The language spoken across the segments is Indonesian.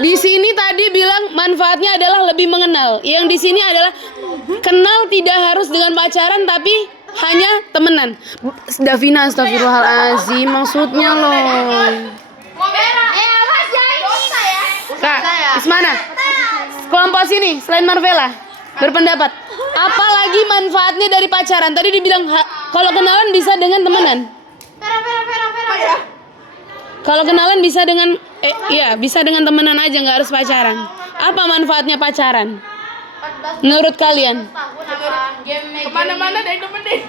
Di sini tadi bilang manfaatnya adalah lebih mengenal. Yang di sini adalah kenal tidak harus dengan pacaran tapi hanya temenan. Davina, astagfirullahaladzim, maksudnya loh. Kak, Ismana, kelompok sini selain Marvela berpendapat apalagi manfaatnya dari pacaran? Tadi dibilang kalau kenalan bisa dengan temenan. Kalau kenalan bisa dengan iya, bisa dengan temenan aja, nggak harus pacaran. Apa manfaatnya pacaran? Menurut kalian? Kemana-mana ada yang nemenin.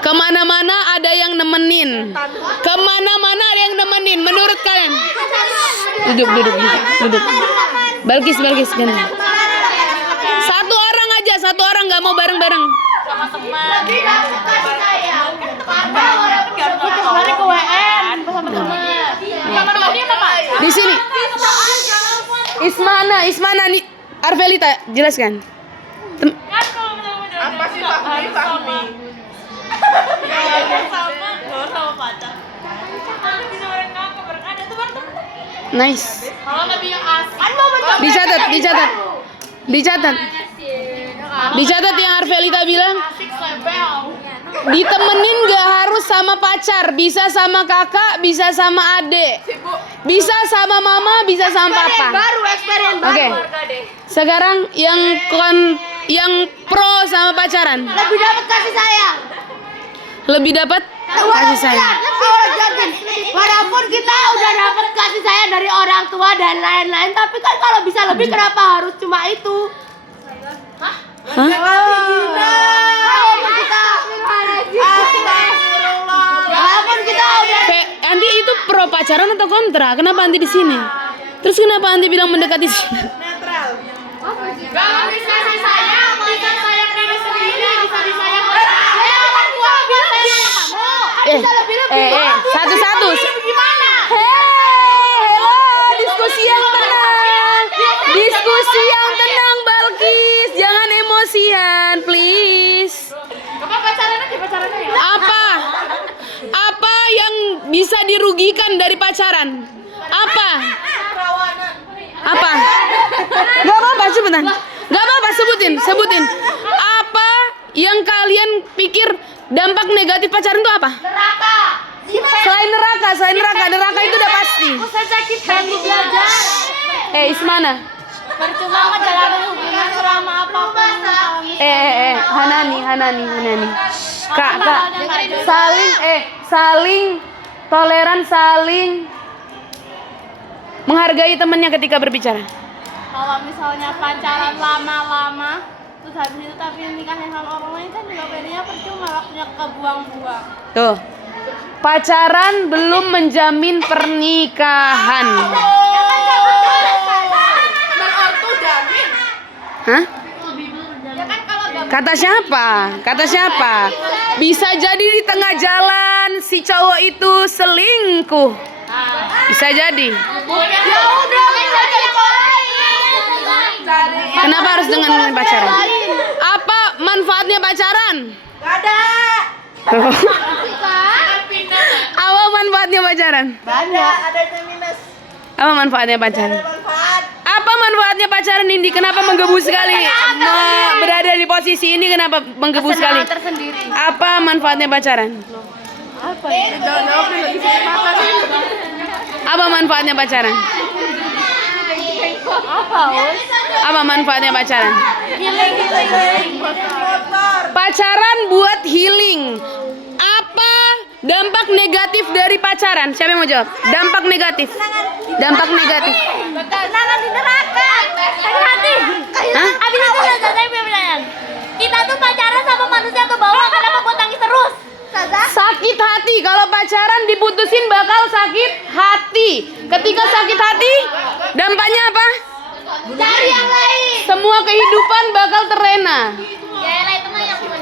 Kemana-mana ada yang nemenin. Kemana-mana ada yang nemenin. Menurut kalian? Duduk. Balkis ganti. Satu orang aja, satu orang nggak mau bareng-bareng. Sama teman. Kemarin ke WN bersama teman. Kamar mandi apa? Di sini. Ismana nih. Arvelita, jelaskan. Apa sih Fahmi? Sama pacar. Bisa orang kakak berada tuh bareng temen. Nice. Kalau lebih yang asik. Kan mau mencoba. Dicatat yang Arvelita bilang. Asik slepel. Ditemenin gak harus sama pacar, bisa sama kakak, bisa sama adik, bisa sama mama, bisa sama papa. Oke. Sekarang yang pro sama pacaran. Lebih dapat kasih sayang. Lebih dapat kasih sayang. Walaupun kita udah dapat kasih sayang dari orang tua dan lain-lain, tapi kan kalau bisa lebih kenapa harus cuma itu? Hah? Walaupun kita udah Andi itu pro pacaran atau kontra? Kenapa Andi di sini? Terus kenapa Andi bilang mendekati sini? Kalau bisa sayang, bisa sayang diri sendiri, bisa disayang orang. Orang tua bisa sayang kamu. Satu-satu. Gimana? Hello, diskusi yang tenang, Balkis. Jangan emosian, please. Apa pacaran ya? Apa yang bisa dirugikan dari pacaran? Apa? Gak apa-apa, cepetan. Gak apa-apa, sebutin. Apa yang kalian pikir dampak negatif pacaran itu apa? Selain neraka itu udah pasti. sakit hati belajar. Ismana. Percuma ngejalanin hubungan selama apapun. Hanani. Kak, saling toleran, saling menghargai temannya ketika berbicara. Kalau misalnya pacaran lama-lama, terus habis itu tapi nikahnya sama orang lain kan juga bedanya percuma, waktunya kebuang-buang. Tuh. Pacaran belum menjamin pernikahan. Hah? Kata siapa? Bisa jadi di tengah jalan si cowok itu selingkuh. Bisa jadi. Ya udah, cari yang lain. Kenapa harus dengan pacaran? Apa manfaatnya pacaran? Gak ada. Apa manfaatnya pacaran? Banyak. Ada minus. Apa manfaatnya pacaran? Manfaat. Apa manfaatnya pacaran, Indi? Kenapa menggebu sekali? Berada di posisi ini kenapa menggebu sekali? Tersendiri. Apa manfaatnya pacaran? Apa ya? Apa manfaatnya pacaran? Apa manfaatnya pacaran? Pacaran buat healing. Apa dampak negatif dari pacaran? Siapa yang mau jawab? Dampak negatif. Kenangan di neraka. Sakit hati. Hah? Abis itu saya punya pertanyaan. Kita tuh pacaran sama manusia ke bawah, kenapa buat nangis terus? Sakit hati. Kalau pacaran diputusin bakal sakit hati. Ketika sakit hati, dampaknya apa? Cari yang lain. Semua kehidupan bakal terlena. Ya itu mah yang cuma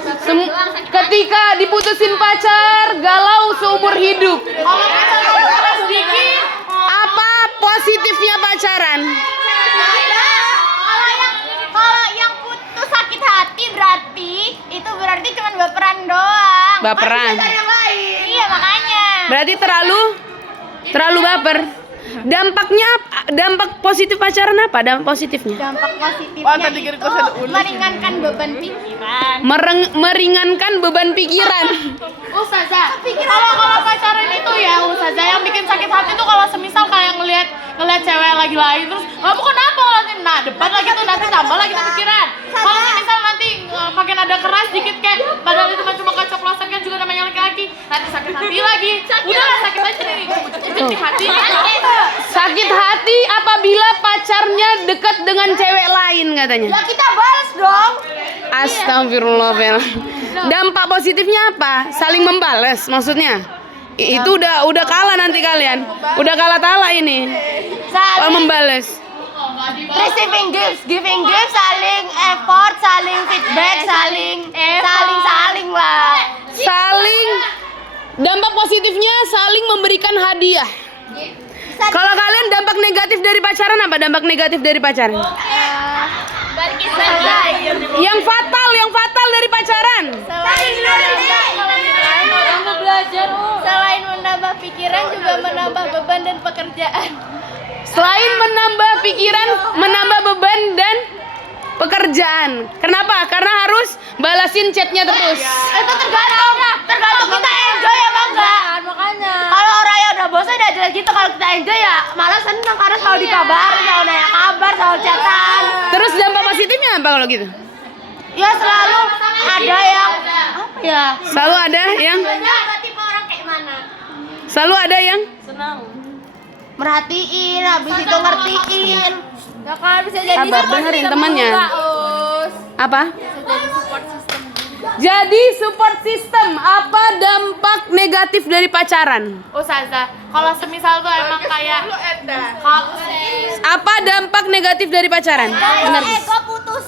Ketika diputusin pacar, galau seumur hidup. Apa positifnya pacaran? Kalau yang putus sakit hati berarti cuma baperan doang. Baperan. Masih ada yang lain. Iya makanya. Berarti terlalu baper. dampak positif pacaran apa? Dampak positifnya? Dampak positifnya itu meringankan beban pikiran. Meringankan beban pikiran. Ustazah, kalau pacaran itu ya Ustazah, yang bikin sakit hati tuh kalau semisal kayak ngelihat cewek lagi lain terus kamu kenapa ngeliatin, nah depan lagi tuh nanti tambah lagi tuh pikiran. Kalau semisal nanti makin ada keras dikit kayak padahal itu cuma keceplosan kan juga namanya laki-laki, nanti sakit hati lagi. Udahlah sakit aja nih, sakit hati. Sakit hati apabila pacarnya dekat dengan cewek lain katanya. Ya kita balas dong. Astagfirullah. Dampak positifnya apa? Saling membalas maksudnya. Itu udah kalah nanti kalian. Udah kalah tala ini. Kalau membalas. Receiving gifts, giving gifts, saling effort, saling feedback, saling lah. Dampak positifnya saling memberikan hadiah. Kalau kalian dampak negatif dari pacaran apa? Dampak negatif dari pacaran? Yang fatal dari pacaran. Selain menambah pikiran juga menambah beban dan pekerjaan. Selain menambah pikiran, menambah beban dan pekerjaan. Kenapa? Karena harus balasin chatnya terus. Itu tergantung kita enjoy apa enggak. Makanya. Kalau orangnya udah bosan udah jelas gitu, kalau kita enjoy ya malah seneng karena selalu dikabarin, selalu nanya kabar, selalu chatan. Terus dampak positifnya apa kalau gitu? Ya selalu ada yang apa ya? Selalu ada yang Tipe orang kayak mana? Selalu ada yang Senang. Merhatiin, habis itu ngertiin. Ya kan bisa jadi Sabar, support dengerin system temannya. juga, Us. apa? Bisa jadi support system. Jadi support system, apa dampak negatif dari pacaran? Ustazah, kalau semisal tuh emang kayak Apa dampak negatif dari pacaran? Benar. Ego putus.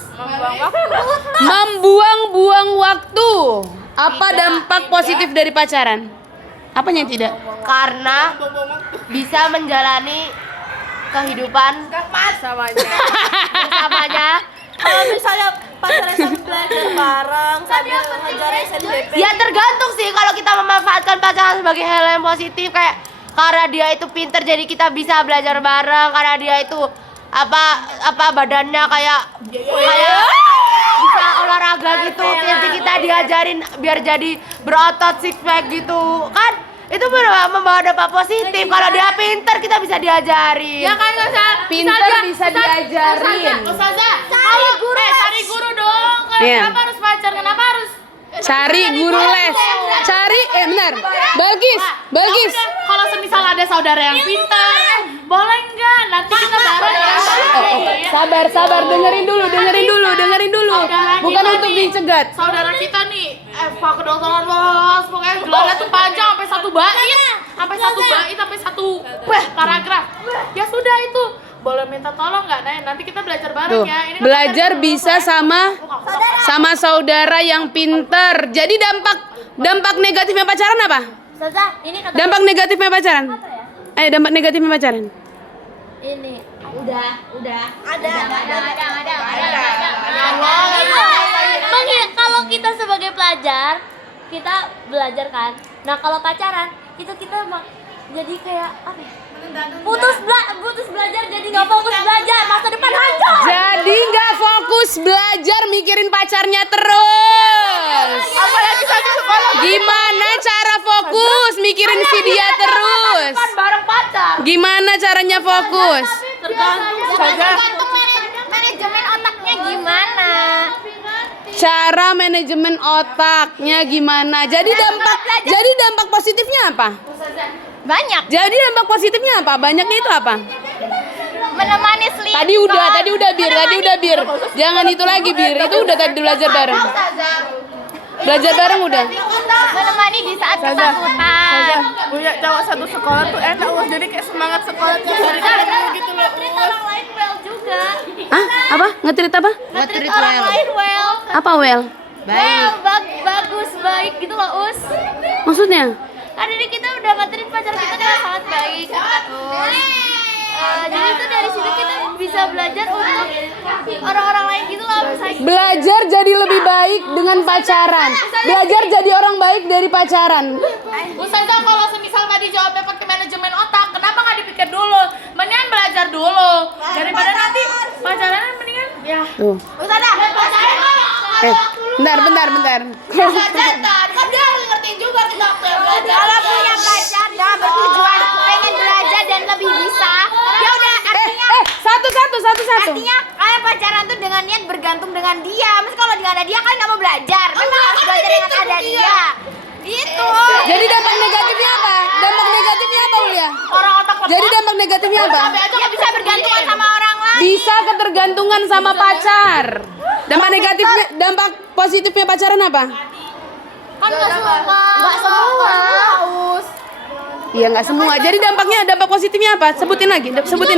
Membuang-buang waktu. Apa dampak positif dari pacaran? Apanya yang tidak? Karena bisa menjalani kehidupan bersamanya. Kalau misalnya pacaran sambil belajar bareng, sambil ngejar SNBP. Ya tergantung sih, kalau kita memanfaatkan pacaran sebagai hal yang positif, kayak karena dia itu pinter jadi kita bisa belajar bareng, karena dia itu apa badannya kayak bisa olahraga gitu, nanti kita diajarin biar jadi berotot six pack gitu kan, itu membawa dampak positif. Kalau dia pinter kita bisa diajarin. Ya kan Ustazah? Pinter bisa diajarin. Ustazah, cari guru dong. Iya. Kenapa harus pacar? Kenapa harus Cari guru les. Benar. Bagis. kalau semisal ada saudara yang pintar, boleh nggak? Nanti kita bareng ya. Sabar, dengerin dulu. Bukan untuk dicegat. Saudara kita nih, Eva kedokteran bos, pokoknya gelarnya tuh panjang sampai satu paragraf. Ya sudah itu, boleh minta tolong nggak? Nah, nanti kita belajar bareng Tuh, ya. Ini kan belajar kita- bisa sama saudara yang pinter. Jadi dampak negatifnya pacaran apa? Ustazah, ini kata Dampak negatifnya pacaran. Ayo, dampak negatifnya pacaran. ini. Kalau kita sebagai pelajar, kita belajar kan. Nah, kalau pacaran, itu kita jadi kayak apa ya? Putus belajar jadi nggak fokus belajar, masa depan hancur. Jadi nggak fokus belajar, mikirin pacarnya terus. Apalagi satu sekolah Gimana cara fokus mikirin si dia terus? kan bareng pacar. Gimana caranya fokus? Tergantung manajemen otaknya gimana. Cara manajemen otaknya gimana? Jadi dampak positifnya apa? Banyak. Jadi dampak positifnya apa? Banyaknya itu apa? Menemani sleep. Tadi udah bir. Jangan itu lagi bir. Itu udah tadi belajar bareng. Belajar bareng udah. Menemani di saat ketakutan. Punya cowok satu sekolah tuh enak, Us. Jadi kayak semangat sekolah tiap hari gitu loh. Orang lain well juga. Hah? Apa? Nge-treat apa? Nge-treat orang lain well. Apa well? Well, bagus, baik gitu loh, Us. Maksudnya? Kan ini kita udah nge-treat pacar kita dengan sangat baik. Jadi itu dari situ kita bisa belajar untuk orang-orang lain gitu loh, misalnya. Belajar jadi lebih baik dengan pacaran. Belajar jadi orang baik dari pacaran. Ustazah, kalau semisal tadi jawabnya pakai manajemen otak, kenapa nggak dipikir dulu dulu. Mendingan belajar dulu. Daripada nanti pacaran mendingan ya. Tuh. Ustazah, pacaran Bentar. kan dia harus ngertiin juga kita belajar. Kalau punya pacar dan bertujuan pengen belajar dan lebih bisa, ya udah artinya Satu. artinya kalian pacaran tuh dengan niat bergantung dengan dia. Mas kalau nggak ada dia kalian nggak mau belajar. Memang harus belajar dengan ada dia. Gitu. Jadi dampak negatifnya apa? Dampak negatifnya apa, Ulia? Orang otak lemah. Jadi dampak negatifnya apa? Dia bisa bergantungan sama orang lain. Bisa ketergantungan sama pacar. Dampak negatifnya, dampak positifnya pacaran apa? Kan nggak semua. Nggak semua. Iya nggak semua. Jadi dampak positifnya apa? Sebutin lagi. Sebutin.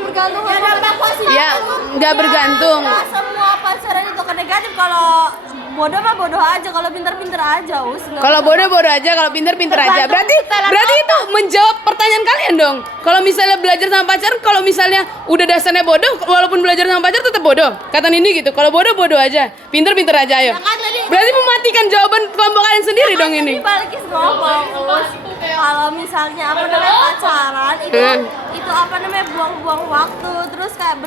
Bergantung dampak positif. Ya nggak bergantung. Semua pacaran itu kan negatif. Kalau bodoh mah bodoh aja, kalau pinter-pinter aja, Kalau bodoh aja, kalau pinter aja. Berarti itu menjawab pertanyaan kalian dong. Kalau misalnya belajar sama pacar, kalau misalnya udah dasarnya bodoh, walaupun belajar sama pacar tetap bodoh. Kata Nindi gitu. Kalau bodoh aja, pinter aja ayo. Berarti mematikan jawaban kelompok kalian sendiri dong ini. Balik ngomong, kalau misalnya apa namanya pacaran itu apa namanya buang-buang waktu, terus kayak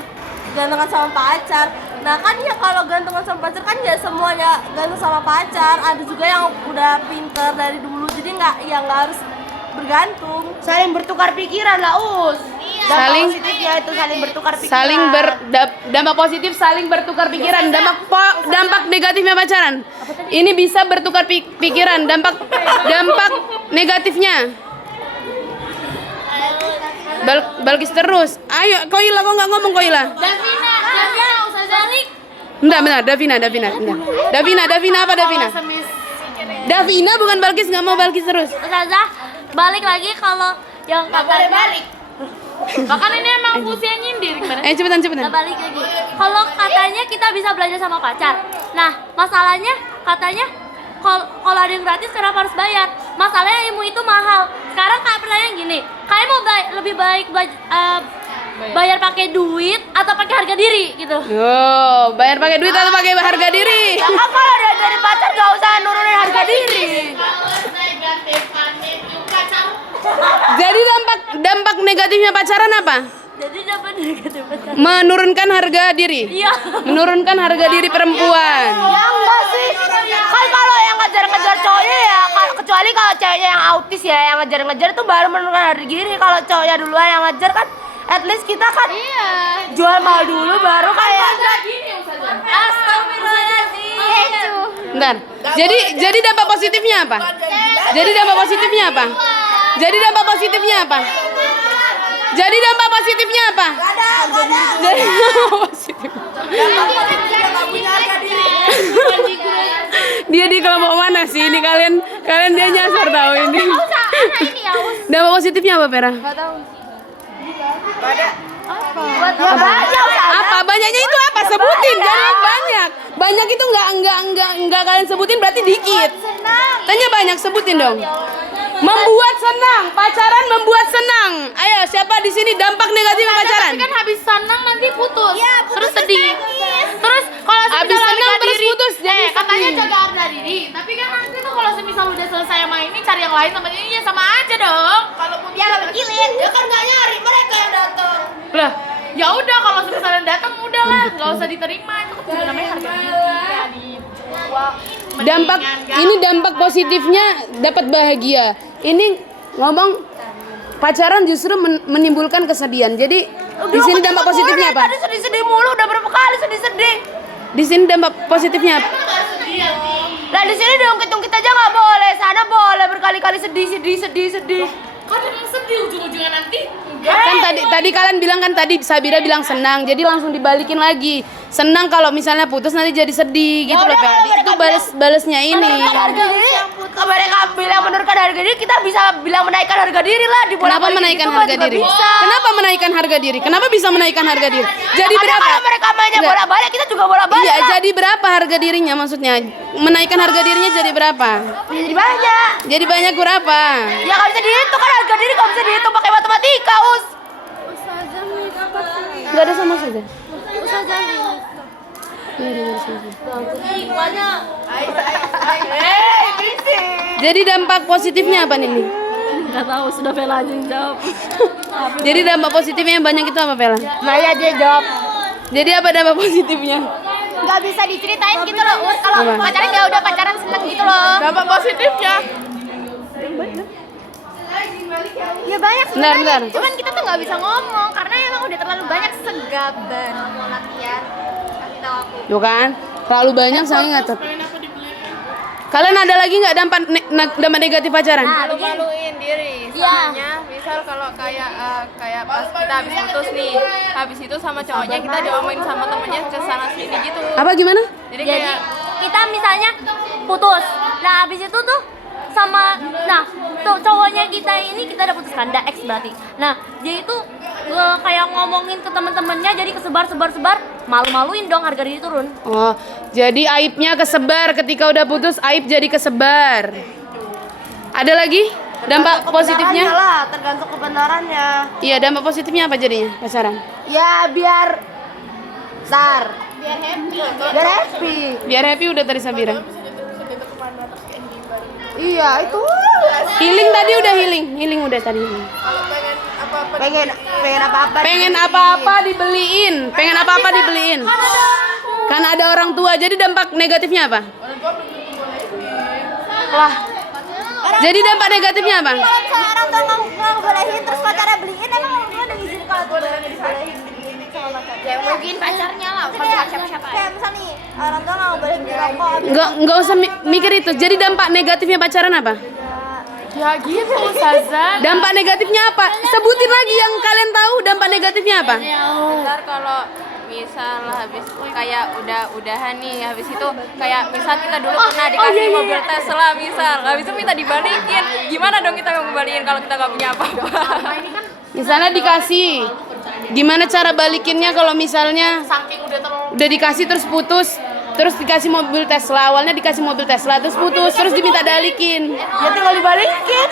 gantungan sama pacar. Nah kan ya kalau gantungan sama pacar kan ya semuanya gantung sama pacar. Ada juga yang udah pinter dari dulu, jadi nggak harus bergantung. Saling bertukar pikiran lah, Us. Saling Positifnya itu saling bertukar pikiran. dampak positif saling bertukar pikiran. Dampak negatifnya pacaran. Ini bisa bertukar pikiran. Dampak negatifnya. Balkis terus. Ayo, Koila kok nggak ngomong Koila? Davina, Ustazah Alik. Bentar, Davina. Davina apa Davina? Davina bukan Balkis, nggak mau Balkis terus. Ustazah, balik lagi kalau yang kata balik. Bahkan ini emang fungsinya nyindir gimana? Cepetan. Nah, balik lagi. Kalau katanya kita bisa belajar sama pacar. Nah, masalahnya katanya kalau ada yang gratis kenapa harus bayar? Masalahnya ilmu itu mahal. Sekarang kayak pertanyaan gini, kalian mau lebih baik bayar pakai duit atau pakai harga diri gitu? Oh, bayar pakai duit atau pakai harga diri? Ya kan kalau udah dari pacar gak usah nurunin harga diri. Jadi dampak negatifnya pacaran apa? Jadi dapat negatif pacar. Menurunkan harga diri. Iya. Menurunkan harga diri perempuan. Ya enggak sih. Kan kalau yang ngejar-ngejar cowoknya ya, kecuali kalau ceweknya yang autis ya, yang ngejar-ngejar tuh baru menurunkan harga diri. Kalau cowoknya duluan yang ngejar kan, at least kita kan jual mahal dulu baru kayak. Astagfirullahaladzim. Bentar. Jadi dampak positifnya apa? Jadi dampak positifnya apa? Jadi dampak positifnya apa? Jadi dampak positifnya apa? Jadi dampak positif. Dia di kelompok mana sih? Ini kalian dia nyasar tahu ini. Dampak positifnya apa, Pera? Apa? Banyaknya itu apa? Sebutin, jangan banyak. Banyak itu enggak kalian sebutin berarti dikit. Tanya banyak, sebutin dong. Membuat senang, pacaran membuat senang. Ayo, siapa di sini dampak negatif pacaran? Tapi kan habis senang nanti putus. Iya, Terus sedih. Terus kalau Habis semisal senang harga terus diri, putus, jadi katanya sedih. jaga harga diri. Tapi kan nanti tuh kalau semisal udah selesai sama ini cari yang lain sama ini ya sama aja dong. Kalau Ya nggak berkilit. Ya kan nggak nyari, mereka yang datang. lah, ya udah kalau semisal yang datang udah lah, nggak usah diterima. Itu kan juga namanya harga diri ya dijual. Dampak ini dampak positifnya dapat bahagia. Ini ngomong pacaran justru menimbulkan kesedihan. Jadi di sini dampak positifnya apa? Tadi sedih-sedih mulu, udah berapa kali sedih-sedih. Di sini dampak positifnya apa? Nah di sini diungkit-ungkit aja nggak boleh, sana boleh berkali-kali sedih. Kan emang sedih ujung-ujungnya nanti. Kan tadi kalian bilang kan tadi Sabira bilang senang, jadi langsung dibalikin lagi. Senang kalau misalnya putus nanti jadi sedih gitu loh, Kak. Itu balesnya ini. Harga diri, mereka bilang menurunkan harga diri, kita bisa bilang menaikkan harga diri lah. Kenapa menaikkan harga diri? Kenapa menaikkan harga diri? Kenapa bisa menaikkan harga diri? Jadi berapa? Kalau mereka mainnya Enggak. bola-balik, kita juga bola-balik. Iya, jadi berapa harga dirinya maksudnya? Menaikkan harga dirinya jadi berapa? Jadi banyak. Jadi banyak berapa? Ya nggak bisa dihitung kan harga diri, nggak bisa dihitung pakai matematika, Us. Enggak ada sama saja. Jadi dampak positifnya apa nih? Nggak tahu, sudah Vela aja yang jawab. Jadi dampak positifnya yang banyak itu apa, Vela? Maya dia jawab. Jadi apa dampak positifnya? Nggak bisa diceritain gitu loh, Ur. Kalau Apa? pacaran dia udah pacaran seneng gitu loh. Dampak positifnya. Ya banyak Bentar, bentar. Cuman kita tuh nggak bisa ngomong karena emang udah terlalu banyak segaban. Mau latihan, kasih tahu aku. Tuh kan? Terlalu banyak saya nggak. Kalian ada lagi nggak dampak negatif pacaran? Malu-maluin diri. Soalnya misal kalau kayak pas kita habis putus nih, habis itu sama cowoknya kita diomongin sama temennya ke sana sini gitu. Apa gimana? Jadi Jadi kayak kita misalnya putus. Nah, habis itu tuh cowoknya kita ini kita udah putuskan, udah ex berarti. Nah, dia itu kayak ngomongin ke teman-temannya jadi kesebar, malu-maluin dong, harga diri turun. Oh, jadi aibnya kesebar ketika udah putus, aib jadi kesebar. Ada lagi dampak positifnya? Lah, tergantung kebenarannya. Iya, dampak positifnya apa jadinya pacaran? Ya biar biar happy. Biar happy udah tadi Sabira. Iya itu. Healing tadi udah healing udah tadi. Pengen apa-apa. Pengen apa-apa dibeliin, Kan ada orang tua, jadi dampak negatifnya apa? Lah. Jadi dampak negatifnya apa? Kalau misalnya orang tua nggak bolehin terus pacarnya beliin, emang orang tua udah izin kalau tuh bolehin dibolehin beliin sama pacarnya. Ya mungkin pacarnya lah, bukan siapa-siapa. Kayak misal nih orang tua nggak bolehin beli rokok. Nggak usah mikir itu. Jadi dampak negatifnya pacaran apa? Ya gitu, Saza. Dampak negatifnya apa? Sebutin lagi yang kalian tahu dampak negatifnya apa? ntar kalau misal habis kayak udahan nih, habis itu kayak misal kita dulu pernah dikasih mobil Tesla misal, habis itu minta dibalikin. Gimana dong kita ngembaliin kalau kita nggak punya apa-apa? Misalnya dikasih, gimana cara balikinnya kalau misalnya udah dikasih terus putus, terus dikasih mobil Tesla, awalnya dikasih mobil Tesla terus putus, terus diminta balikin. Ya tinggal dibalikin.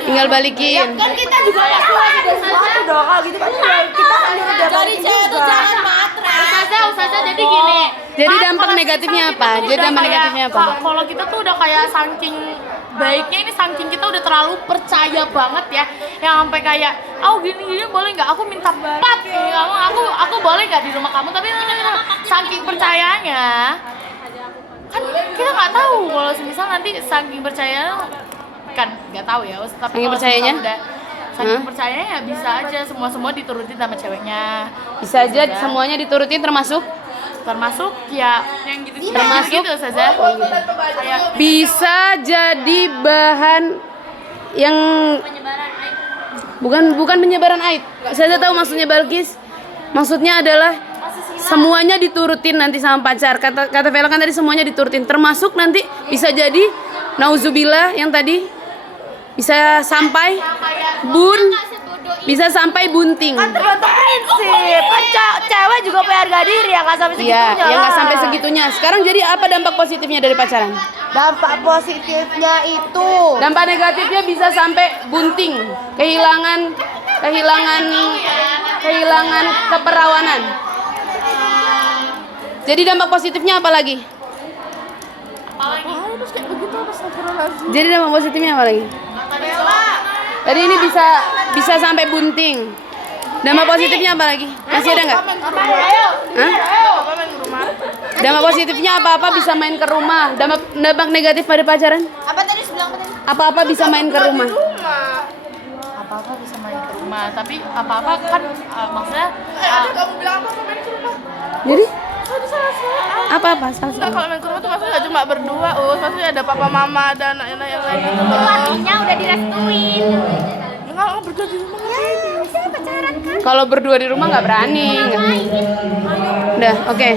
Tinggal balikin. Kan kita juga pasti masih ada sesuatu dong kalau gitu kan kita sendiri udah balikin juga. Ustazah jadi gini. Jadi dampak negatifnya apa? Jadi dampak negatifnya apa? Kalau kita tuh udah kayak saking baiknya ini, saking kita udah terlalu percaya banget ya, yang sampai kayak gini boleh nggak aku minta 4 nih, aku boleh nggak di rumah kamu, tapi kita saking percayanya kan kita nggak tahu kalau semisal nanti saking percaya kan nggak tahu ya, tapi Saking kalau percayanya? semisal udah saking percayanya ya bisa aja semua diturutin sama ceweknya, Bisa aja semuanya diturutin termasuk ya yang gitu Termasuk? gitu saja kayak bisa jadi bahan yang Penyebaran aib. bukan penyebaran aib. Saya tahu maksudnya Balkis. Maksudnya adalah semuanya diturutin nanti sama pacar. Kata Vela kan tadi semuanya diturutin, termasuk nanti bisa jadi nauzubillah yang tadi bisa sampai bisa sampai bunting. Kan tergantung prinsip. Kan cewek juga punya harga diri ya nggak sampai segitunya. Iya, ya nggak lah. sampai segitunya. Sekarang jadi apa dampak positifnya dari pacaran? Dampak positifnya itu Dampak negatifnya bisa sampai bunting, kehilangan keperawanan. Jadi dampak positifnya apa lagi? Jadi dampak positifnya apa lagi? Tadi ini bisa sampai bunting. Dampak positifnya apa lagi? Masih ada nggak? Hah? Dampak positifnya apa-apa bisa main ke rumah. Dampak negatif pada pacaran? apa tadi sebelah apa tadi? Apa-apa bisa main ke rumah. apa-apa bisa main ke rumah, tapi apa-apa kan maksudnya Kamu bilang apa main ke rumah? Jadi apa-apa Enggak, salah. kalau main ke rumah tuh maksudnya nggak cuma berdua, maksudnya ada papa mama, ada anak-anak yang lain gitu loh. Artinya udah direstuin. Enggak, berdua di rumah Saya pacaran kan. Kalau berdua di rumah nggak berani. Udah, oke.